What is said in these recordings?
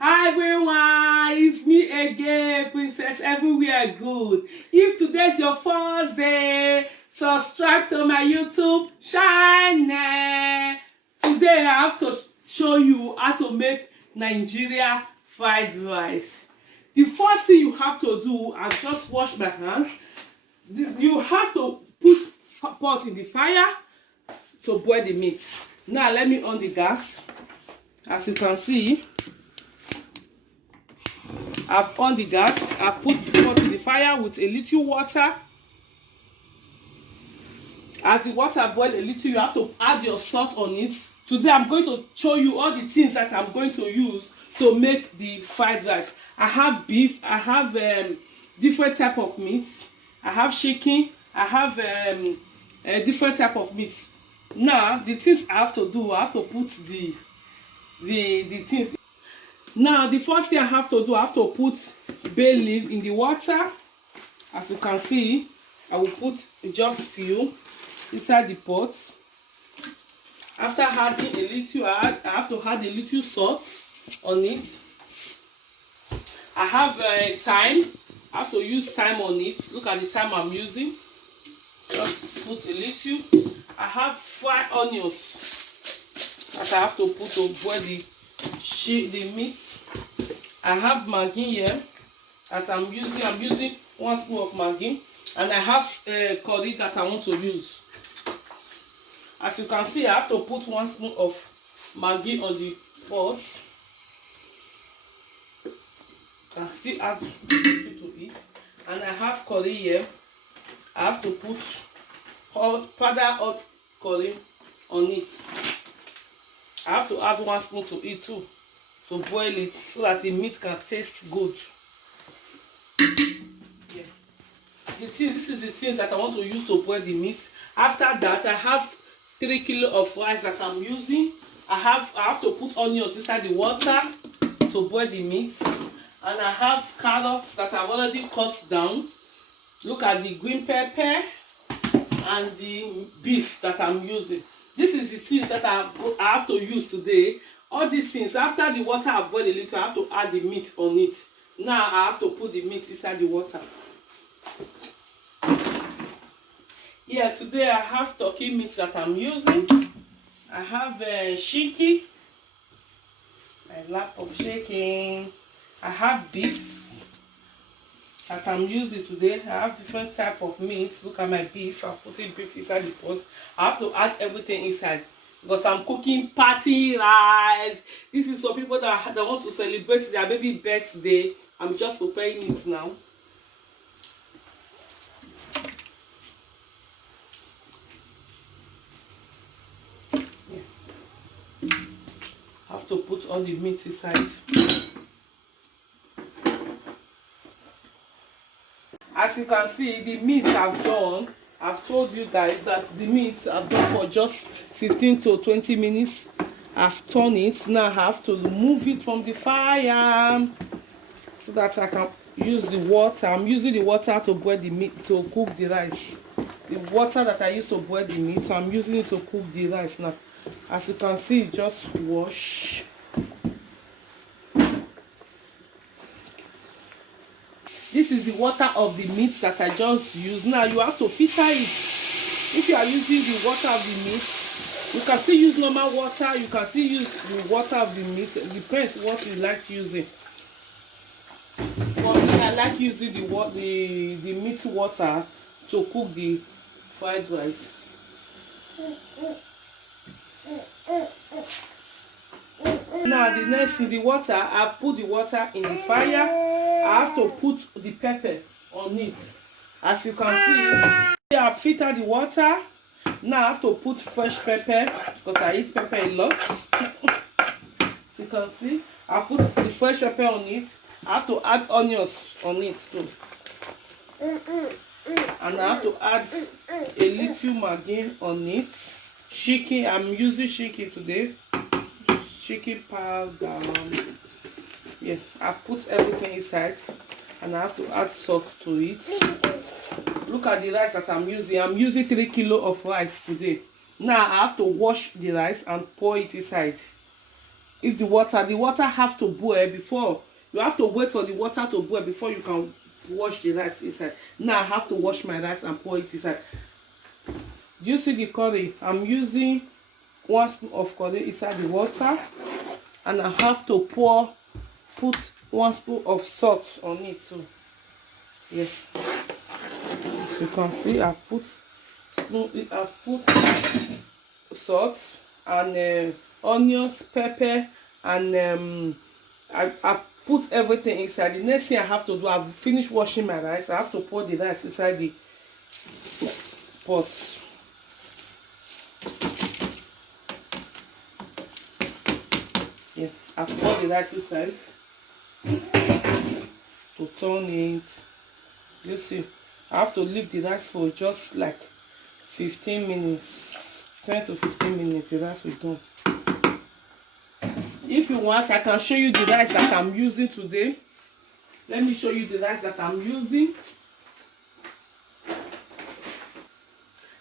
Hi everyone, it's me again, Princess Everywhere Good. If today's your first day, subscribe to my YouTube channel. Today I have to show you how to make Nigeria fried rice. The first thing you have to do, I just wash my hands. You have to put pot in the fire to boil the meat. Now let me on the gas. As you can see, I've on the gas. I've put the pot in the fire with a little water. As the water boils a little, you have to add your salt on it. Today I'm going to show you all the things that I'm going to use to make the fried rice. I have beef, I have different type of meats, I have chicken, I have a different type of meat. Now the things I have to do, I have to put the things. Now the first thing I have to do, I have to put bay leaf in the water. As you can see, I will put just few inside the pot. After adding a little, I have to add a little salt on it. I have thyme. I have to use thyme on it. Look at the thyme I'm using. Just put a little. I have fried onions that I have to put to boil the meat. I have Maggi here that I'm using. I'm using 1 spoon of Maggi, and I have curry that I want to use. As you can see, I have to put 1 spoon of Maggi on the pot. I still add to it, and I have curry here. I have to put powder hot curry on it. I have to add 1 spoon to it too, to boil it so that the meat can taste good. Yeah. This is the things that I want to use to boil the meat. After that, I have 3 kilos of rice that I'm using. I have to put onions inside the water to boil the meat, and I have carrots that I've already cut down. Look at the green pepper and the beef that I'm using. This is the things that I have to use today. All these things, after the water I boiled a little, I have to add the meat on it. Now I have to put the meat inside the water. Yeah, today I have turkey meat that I'm using. I have chicken, a lap of chicken. I have beef that I'm using today. I have different type of meats. Look at my beef. I'm putting beef inside the pot. I have to add everything inside because I'm cooking party rice. This is for people that want to celebrate their baby birthday. I'm just preparing it now. Yeah. I have to put all the meat inside. As you can see, the meat I've done. I've told you guys that the meat I've done for just 15 to 20 minutes. I've turned it. Now I have to remove it from the fire so that I can use the water. I'm using the water to boil the meat, to cook the rice. The water that I used to boil the meat, I'm using it to cook the rice now. As you can see, just wash. This is the water of the meat that I just used. Now you have to filter it. If you are using the water of the meat, you can still use normal water. You can still use the water of the meat. It depends what you like using. For me, I like using the meat water to cook the fried rice. Now the next thing, the water, I've put the water in the fire. I have to put the pepper on it. As you can see, I've filtered the water. Now I have to put fresh pepper because I eat pepper a lot. As you can see, I put the fresh pepper on it. I have to add onions on it too. And I have to add a little Maggi on it. Chicken, I'm using chicken today. Chicken powder. Yeah, I've put everything inside, and I have to add salt to it. Look at the rice that I'm using. I'm using 3 kilos of rice today. Now I have to wash the rice and pour it inside. if the water have to boil before. You have to wait for the water to boil before you can wash the rice inside. Now I have to wash my rice and pour it inside. Do you see the curry? I'm using 1 spoon of curry inside the water, and I have to put 1 spoon of salt on it too. Yes, as you can see, I've put salt and onions, pepper, and I've put everything inside. The next thing I have to do, I've finished washing my rice. I have to pour the rice inside the pot. Yeah, I've poured the rice inside to turn it. You see, I have to leave the rice for just like 15 minutes, 10 to 15 minutes. The rice will done. If you want, I can show you the rice that I'm using today. Let me show you the rice that I'm using.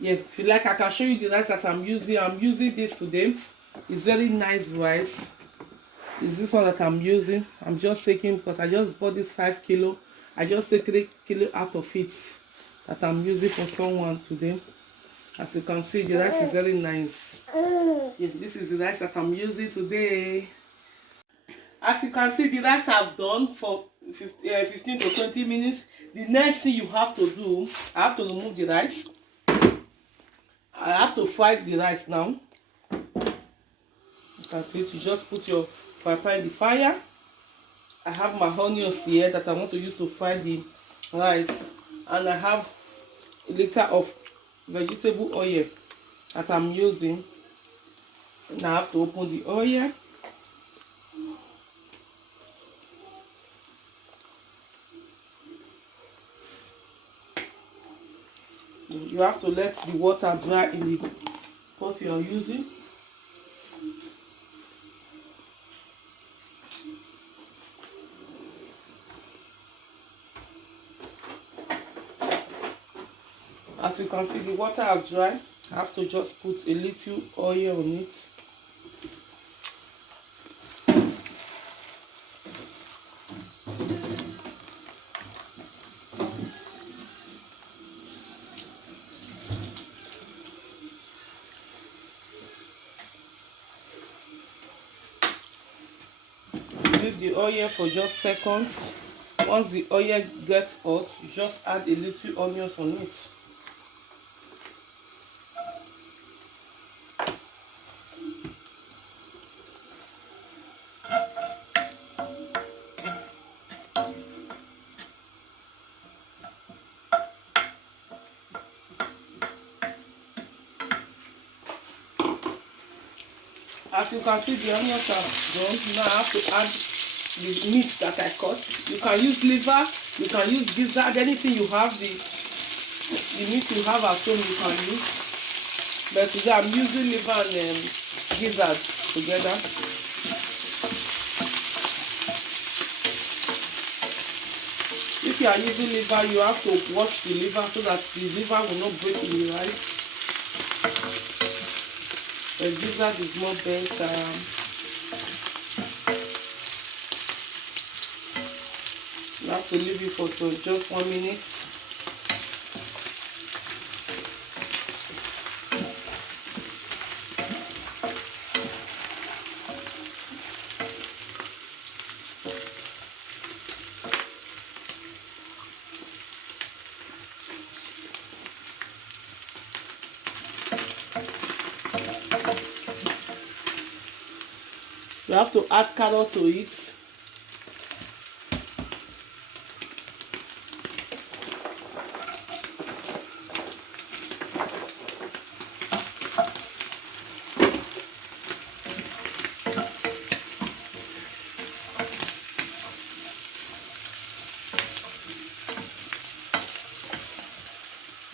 Yeah, if you like, I can show you the rice that I'm using. I'm using this today. It's very nice rice. It's this one that I'm using. I'm just taking, because I just bought this 5 kilo. I just take 3 kilo out of it that I'm using for someone today. As you can see, the rice is very nice. Yeah, this is the rice that I'm using today. As you can see, the rice I've done for 15 to 20 minutes. The next thing you have to do, I have to remove the rice. I have to fry the rice now. That's it. You just put your fry pan in the fire. I have my onions here that I want to use to fry the rice, and I have a liter of vegetable oil that I'm using. Now I have to open the oil. You have to let the water dry in the pot you are using. As you can see, the water has dried. I have to just put a little oil on it. Leave the oil for just seconds. Once the oil gets hot, you just add a little onions on it. As you can see, the onions are done. Now I have to add the meat that I cut. You can use liver, you can use gizzard, anything you have, the meat you have at home you can use. But today I'm using liver and gizzard together. If you are using liver, you have to wash the liver so that the liver will not break in the rice. The gizzard is more better. You have to leave it for just 1 minute. You have to add carrot to it.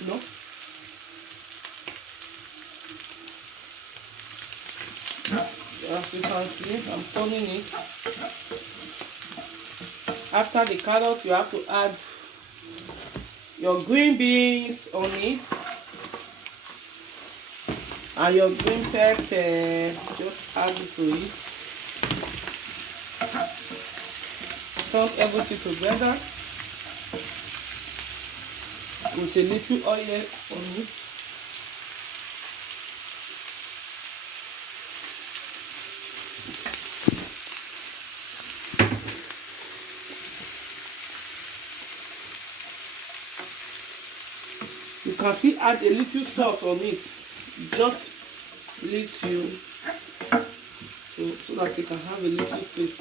No. As you can see, I'm turning it. After the carrot, you have to add your green beans on it and your green pepper. Just add it to it. Turn everything together with a little oil on it. You can still add a little salt on it, just little, so that you can have a little taste.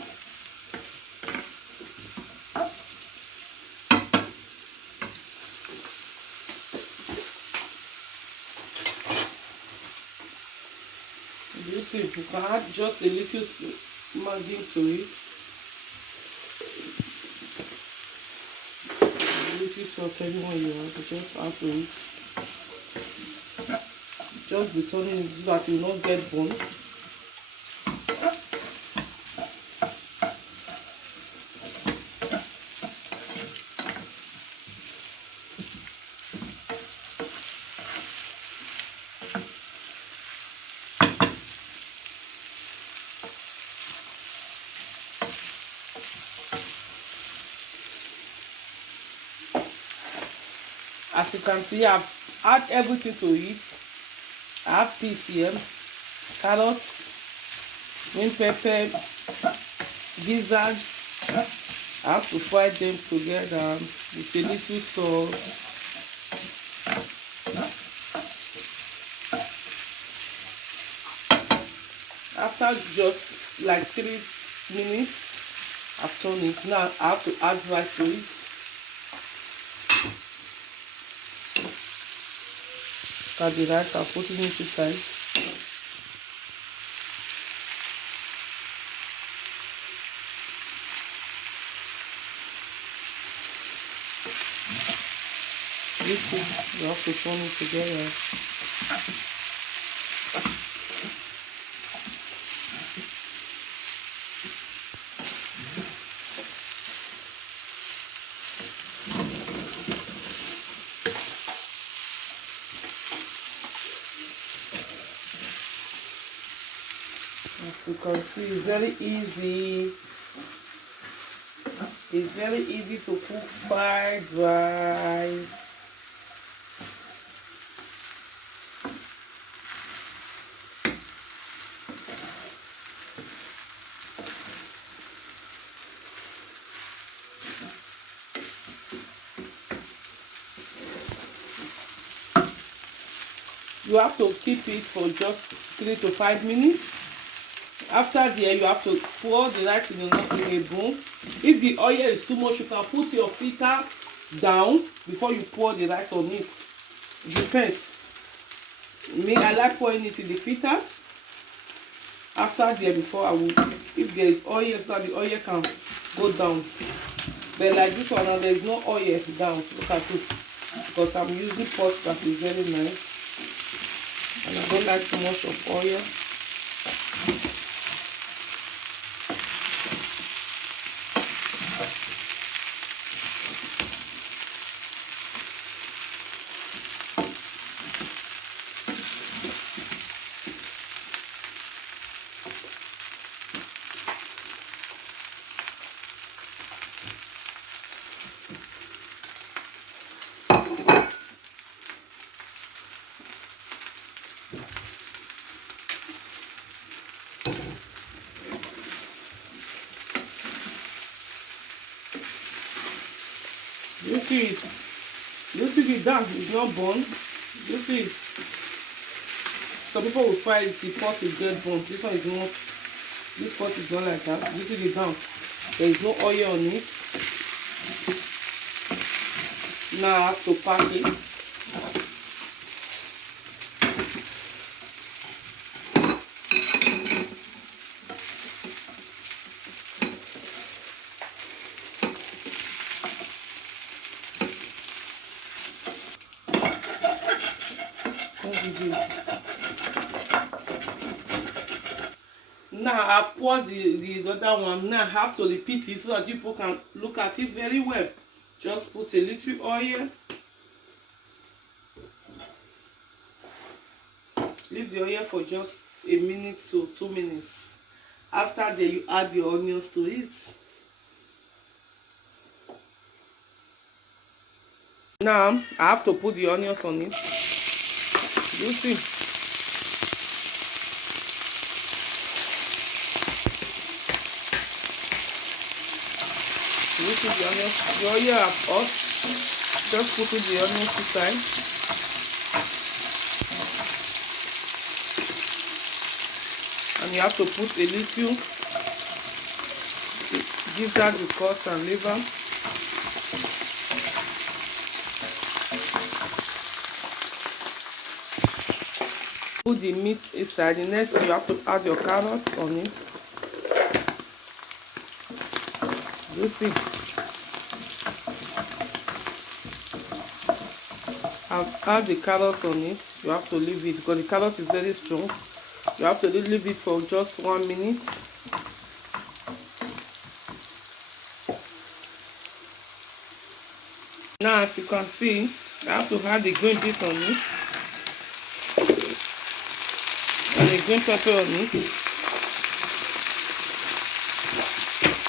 You see, you can add just a little Maggi to it, a little salt, anyone you have, just add to it. Just be turning it so that you will not get burned. As you can see, I've added everything to it. I have peas here, carrots, green pepper, gizzard. I have to fry them together with a little salt. After just like 3 minutes, I've turned it. Now I have to add rice to it. Cut the rice, I'll put it inside. This way, you have to turn it together. As you can see, it's very easy. It's very easy to cook fried rice. You have to keep it for just 3 to 5 minutes. After there, you have to pour the rice in a bowl. If the oil is too much, you can put your filter down before you pour the rice on it. It depends. Me, I like pouring it in the filter. After there, before I will, if there is oil, so that the oil can go down. But like this one now, there is no oil down. Look at it. Because I'm using pot that is very nice. And I don't like too much of oil. You see it. You see the down is not burned. You see it. Some people will fry it, the pot will get burnt. This one is not. This pot is not like that. You see the down. There is no oil on it. Now I have to pack it. Now I've poured the other one. Now I have to repeat it so that people can look at it very well. Just put a little oil. Leave the oil for just a minute to 2 minutes. After that, you add your onions to it. Now I have to put the onions on it. You see. You see the onions. The oil are hot. Just put the onions inside. And you have to put a little. Give that the cut and liver. Put the meat inside. The next thing you have to add your carrots on it. You see. I've add the carrot on it. You have to leave it because the carrot is very strong. You have to leave it for just 1 minute. Now, as you can see, I have to add the green beans on it and the green pepper on it.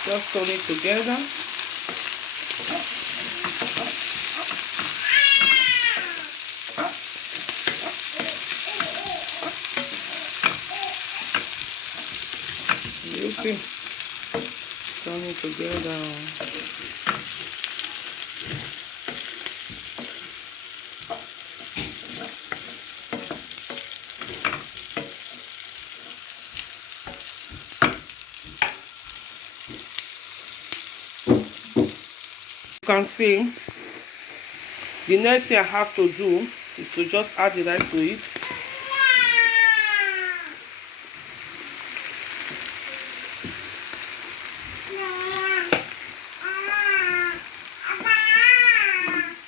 Just turn it together. You see, turn it together. You can see the next thing I have to do is to just add the rice to it.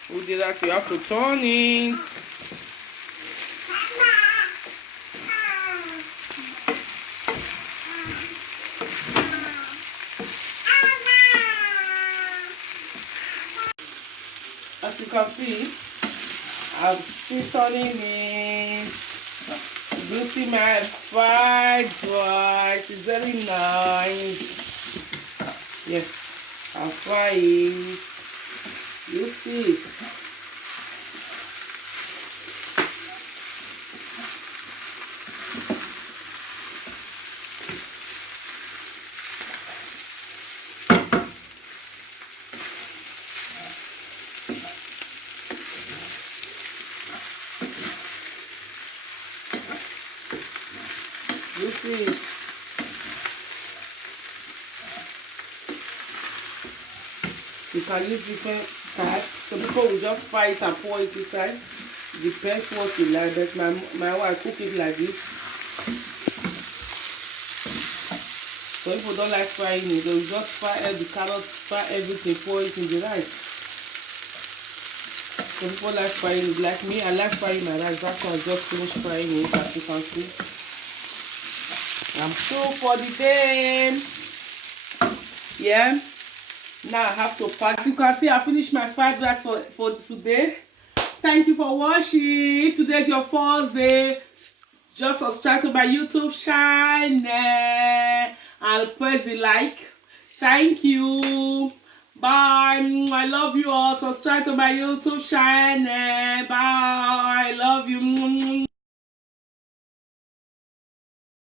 With the rice you have to turn it. As you can see, I'm still turning it. You see my fried rice is very nice. Yes, I fry it. You see. You see it. You can use different types. Some people will just fry it and pour it inside. Depends what you like, but my wife cook it like this. So if you don't like frying it, they will just fry the carrots, fry everything, pour it in the rice. Some people like frying it, like me, I like frying my rice. That's why I just finished frying it, as you can see. I'm through for the day. Yeah. Now I have to pack. As you can see, I finished my fried rice for today. Thank you for watching. If today is your first day, just subscribe to my YouTube channel and press the like. Thank you. Bye. I love you all. Subscribe to my YouTube channel. Bye. I love you.